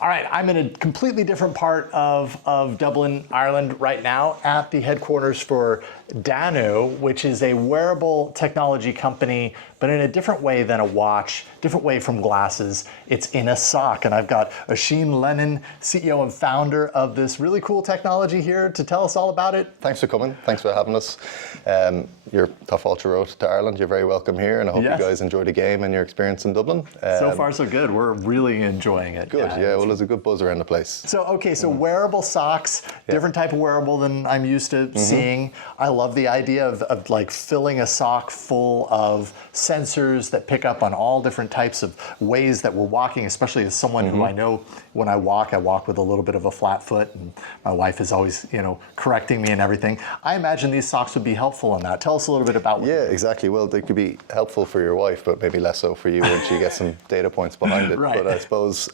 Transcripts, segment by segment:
All right, I'm in a completely different part of Dublin, Ireland right now at the headquarters for Danu, which is a wearable technology company, but in a different way than a watch, different way from glasses. It's in a sock. And I've got Oisín Lennon, CEO and founder of this really cool technology here to tell us all about it. Thanks for coming. Thanks for having us. You're tough ultra road to Ireland. You're very welcome here, and I hope you guys enjoy the game and your experience in Dublin. So far, so good. We're really enjoying it. Good, yeah. Well, there's a good buzz around the place. So wearable socks, different type of wearable than I'm used to seeing. I love the idea of like filling a sock full of sensors that pick up on all different types of ways that we're walking, especially as someone who I know when I walk with a little bit of a flat foot, and my wife is always, correcting me and everything. I imagine these socks would be helpful in that. Tell us a little bit about Yeah, exactly. Well, they could be helpful for your wife, but maybe less so for you when she gets some data points behind it. Right. But I suppose,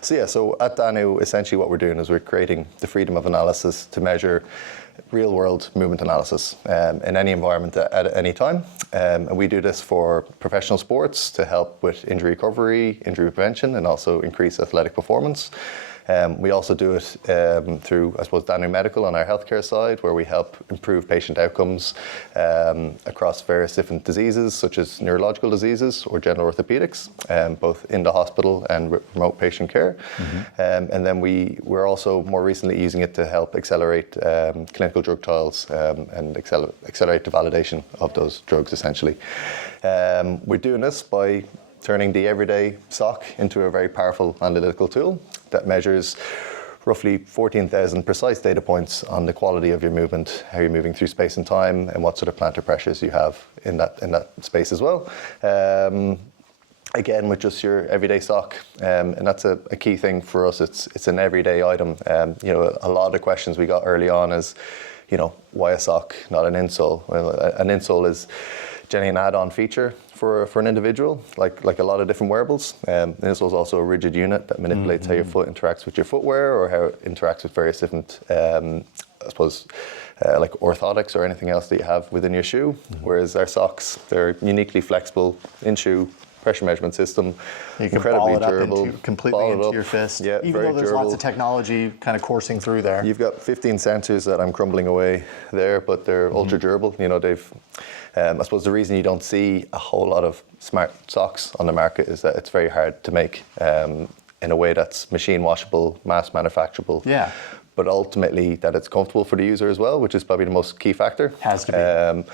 so at Danu, essentially what we're doing is we're creating the freedom of analysis to measure real-world movement analysis in any environment at any time. And we do this for professional sports to help with injury recovery, injury prevention, and also increase athletic performance. We also do it through, I suppose, Danu Medical on our healthcare side, where we help improve patient outcomes across various different diseases, such as neurological diseases or general orthopedics, both in the hospital and remote patient care. And then we're also more recently using it to help accelerate clinical drug trials and accelerate the validation of those drugs, essentially. We're doing this by turning the everyday sock into a very powerful analytical tool that measures roughly 14,000 precise data points on the quality of your movement, how you're moving through space and time, and what sort of plantar pressures you have in that space as well. Again, with just your everyday sock, and that's a key thing for us. It's an everyday item. A lot of the questions we got early on is, why a sock, not an insole? Well, an insole is generally an add-on feature for an individual, like a lot of different wearables. An insole is also a rigid unit that manipulates how your foot interacts with your footwear or how it interacts with various different, like orthotics or anything else that you have within your shoe. Whereas our socks, they're uniquely flexible in-shoe pressure measurement system. You can ball it up completely into your fist. Yeah, even though there's lots of technology kind of coursing through there. You've got 15 sensors that I'm crumbling away there, but they're ultra durable. They've, I suppose the reason you don't see a whole lot of smart socks on the market is that it's very hard to make in a way that's machine washable, mass manufacturable. Yeah. But ultimately that it's comfortable for the user as well, which is probably the most key factor. Has to be.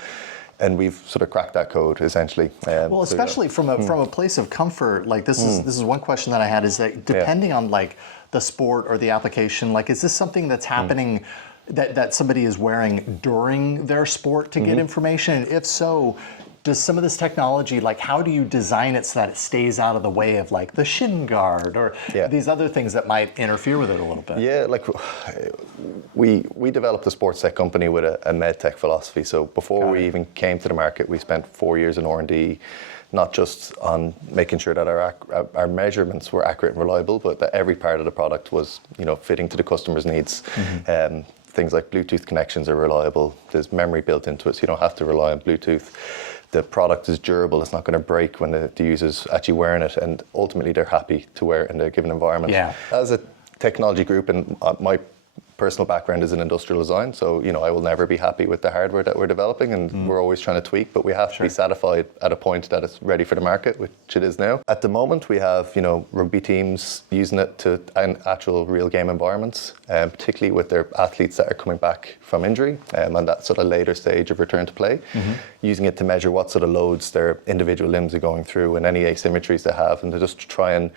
And we've sort of cracked that code essentially. Well, especially from a place of comfort, like this is one question that I had, is that depending on like the sport or the application, like is this something that's happening that somebody is wearing during their sport to get information? And if so, does some of this technology, like how do you design it so that it stays out of the way of like the shin guard or these other things that might interfere with it a little bit? Yeah, like we developed a sports tech company with a med tech philosophy. So before we even came to the market, we spent 4 years in R&D, not just on making sure that our measurements were accurate and reliable, but that every part of the product was, fitting to the customer's needs. Things like Bluetooth connections are reliable. There's memory built into it, so you don't have to rely on Bluetooth. The product is durable. It's not going to break when the user's actually wearing it, and ultimately they're happy to wear it in their given environment. Yeah. As a technology group, and my personal background is in industrial design, so I will never be happy with the hardware that we're developing, and we're always trying to tweak, but we have to be satisfied at a point that it's ready for the market, which it is now. At the moment, we have rugby teams using it to actual real game environments, particularly with their athletes that are coming back from injury and that sort of later stage of return to play, using it to measure what sort of loads their individual limbs are going through and any asymmetries they have, and to just try and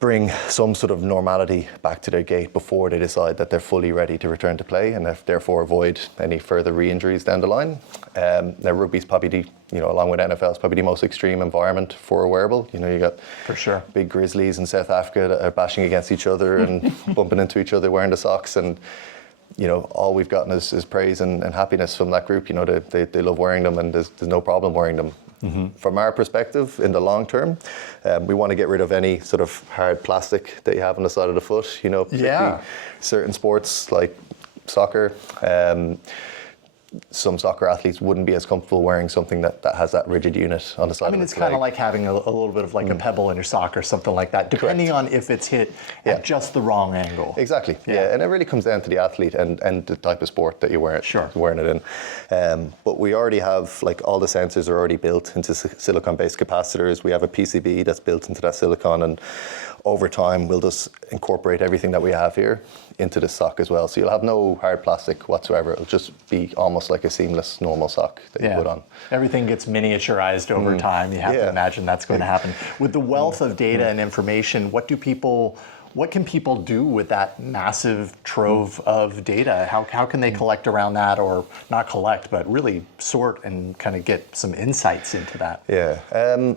bring some sort of normality back to their gait before they decide that they're fully ready to return to play, and therefore avoid any further re-injuries down the line. Now rugby's probably along with NFL, is probably the most extreme environment for a wearable. You got for sure big grizzlies in South Africa that are bashing against each other and bumping into each other wearing the socks, and all we've gotten is praise and happiness from that group. They love wearing them, and there's no problem wearing them. From our perspective, in the long term, we want to get rid of any sort of hard plastic that you have on the side of the foot. Particularly certain sports like soccer. some soccer athletes wouldn't be as comfortable wearing something that has that rigid unit on the side. I mean, of it's its kind of leg. like having a little bit of like a pebble in your sock or something like that, depending on if it's hit at just the wrong angle. Exactly. Yeah, and it really comes down to the athlete and the type of sport that you're wearing it in. But we already have, like, all the sensors are already built into silicon-based capacitors. We have a PCB that's built into that silicon, and over time we'll just incorporate everything that we have here into the sock as well. So you'll have no hard plastic whatsoever. It'll just be almost like a seamless normal sock that you put on. Everything gets miniaturized over time. You have to imagine that's going to happen. With the wealth of data and information, what can people do with that massive trove of data? How can they collect around that, or not collect, but really sort and kind of get some insights into that? Yeah.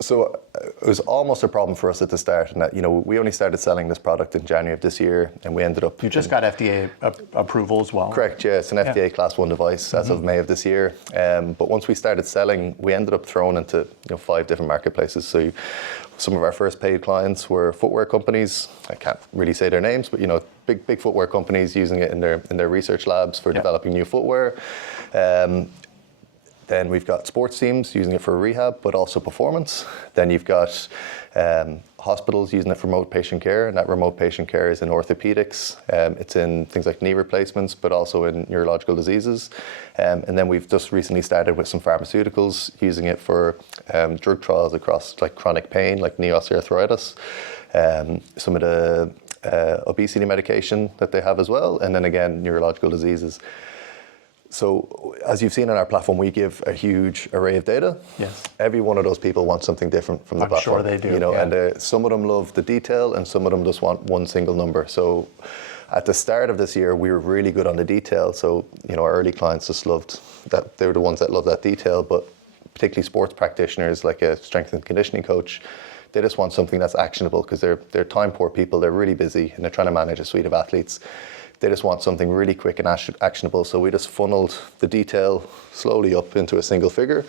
So it was almost a problem for us at the start, in that, we only started selling this product in January of this year, and we ended up... You just got FDA approval as well? Correct, yeah. It's an FDA Class 1 device as of May of this year. But once we started selling, we ended up thrown into 5 different marketplaces. So some of our first paid clients were footwear companies. I can't really say their names, but big footwear companies using it in their research labs for developing new footwear. Then we've got sports teams using it for rehab, but also performance. Then you've got hospitals using it for remote patient care, and that remote patient care is in orthopedics. It's in things like knee replacements, but also in neurological diseases. And then we've just recently started with some pharmaceuticals using it for drug trials across, like, chronic pain, like knee osteoarthritis, some of the obesity medication that they have as well, and then again, neurological diseases. So as you've seen on our platform, we give a huge array of data. Yes. Every one of those people wants something different from the platform. I'm sure they do. And some of them love the detail, and some of them just want one single number. So at the start of this year, we were really good on the detail. So our early clients just loved that. They were the ones that loved that detail. But particularly sports practitioners, like a strength and conditioning coach, they just want something that's actionable, because they're time poor people. They're really busy, and they're trying to manage a suite of athletes. They just want something really quick and actionable. So we just funneled the detail slowly up into a single figure.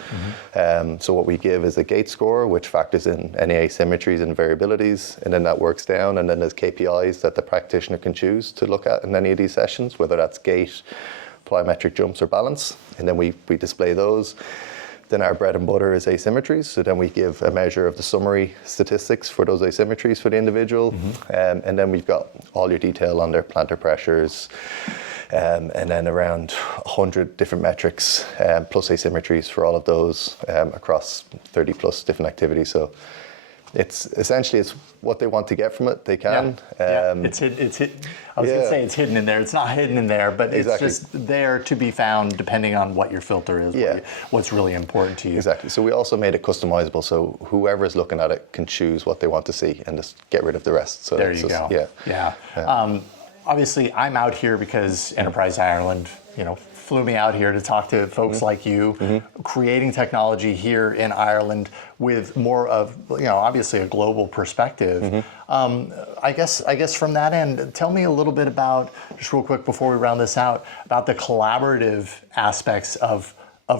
So what we give is a gait score, which factors in any asymmetries and variabilities, and then that works down. And then there's KPIs that the practitioner can choose to look at in any of these sessions, whether that's gait, plyometric jumps, or balance. And then we display those. Then our bread and butter is asymmetries. So then we give a measure of the summary statistics for those asymmetries for the individual. And then we've got all your detail on their plantar pressures, and then around 100 different metrics, plus asymmetries for all of those across 30 plus different activities. So it's essentially what they want to get from it. They can. It's hidden. I was going to say it's hidden in there. It's not hidden in there, but it's just there to be found depending on what your filter is, what's really important to you. Exactly. So we also made it customizable, so whoever's looking at it can choose what they want to see and just get rid of the rest. So there you go. Obviously, I'm out here because Enterprise Ireland, flew me out here to talk to folks like you, creating technology here in Ireland with more of, obviously a global perspective. I guess from that end, tell me a little bit about, just real quick before we round this out, about the collaborative aspects of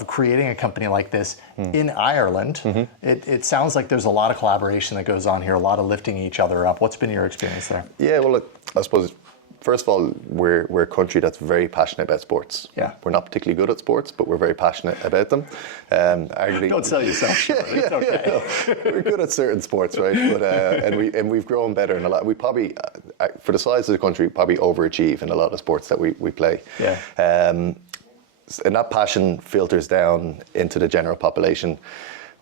creating a company like this in Ireland. It sounds like there's a lot of collaboration that goes on here, a lot of lifting each other up. What's been your experience there? Yeah, well, look, I suppose, first of all, we're a country that's very passionate about sports. Yeah. We're not particularly good at sports, but we're very passionate about them. Don't sell yourself short. It's okay. We're good at certain sports, right? But and we've grown better in a lot. We probably, for the size of the country, probably overachieve in a lot of sports that we play. Yeah. And that passion filters down into the general population.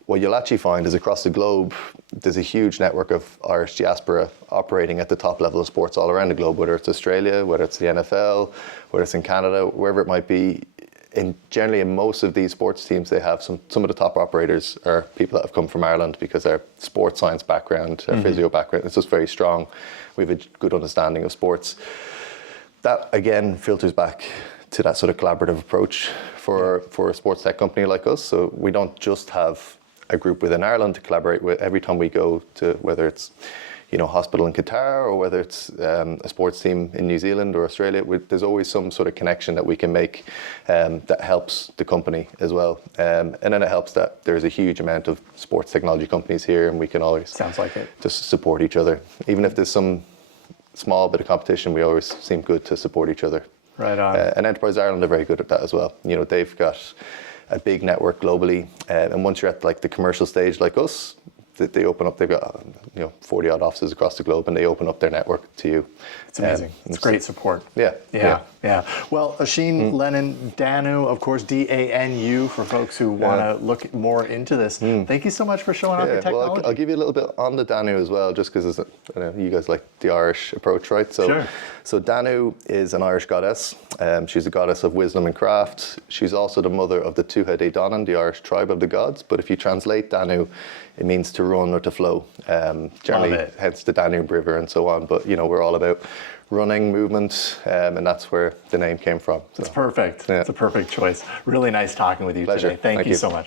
What you'll actually find is across the globe, there's a huge network of Irish diaspora operating at the top level of sports all around the globe, whether it's Australia, whether it's the NFL, whether it's in Canada, wherever it might be. Generally, in most of these sports teams, they have some of the top operators are people that have come from Ireland because our sports science background, our physio background, it's just very strong. We have a good understanding of sports. That, again, filters back to that sort of collaborative approach for a sports tech company like us. So we don't just have a group within Ireland to collaborate with every time we go to, whether it's hospital in Qatar or whether it's a sports team in New Zealand or Australia. There's always some sort of connection that we can make that helps the company as well. And then it helps that there's a huge amount of sports technology companies here, and we can always sounds like it just support each other. Even if there's some small bit of competition, we always seem good to support each other. Right on. And Enterprise Ireland are very good at that as well. You know, they've got a big network globally, and once you're at like the commercial stage like us, they open up. They've got 40 odd offices across the globe, and they open up their network to you. It's amazing. It's great support. Yeah. Well, Oisín Lennon, Danu, of course, Danu for folks who want to look more into this. Thank you so much for showing off your technology. Well, I'll give you a little bit on the Danu as well, just because you guys like the Irish approach, right? So, sure. So Danu is an Irish goddess. She's a goddess of wisdom and craft. She's also the mother of the Tuatha Dé Danann, the Irish tribe of the gods. But if you translate Danu, it means to run or to flow. Generally, hence the Danube River and so on. But we're all about running, movement, and that's where the name came from. So. It's perfect. It's a perfect choice. Really nice talking with you Pleasure. today. Thank you so much.